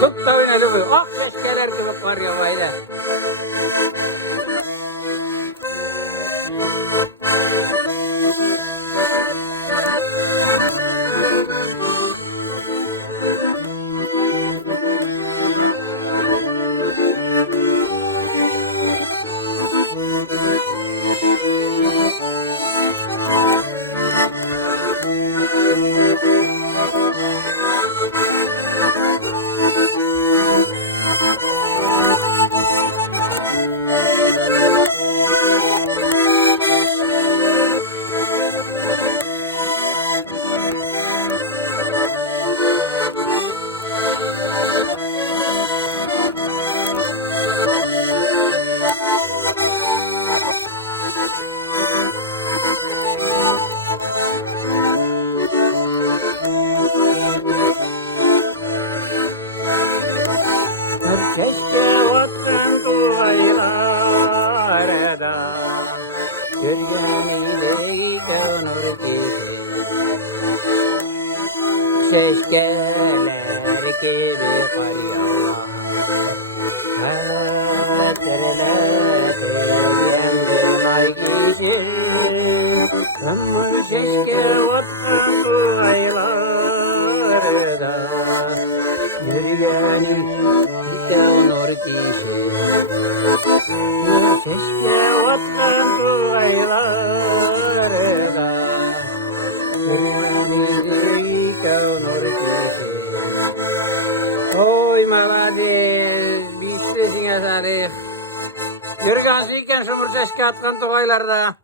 Çok da oynadı bu. Ah keşkeler gibi var ya böyle. Keşke vatan duvarlarda Gölgeninde kanır gibi Keşkeler gibi kar yağar Hatırlatır ay gibi Ama keşke vatan duvarlarda Gölgeninde nur kişi keşke vatan duvarlarda Gölgeninde nur kişi Oy malades bittesin ya tarih Yürgen siyken şumur seşke atkan toğaylarda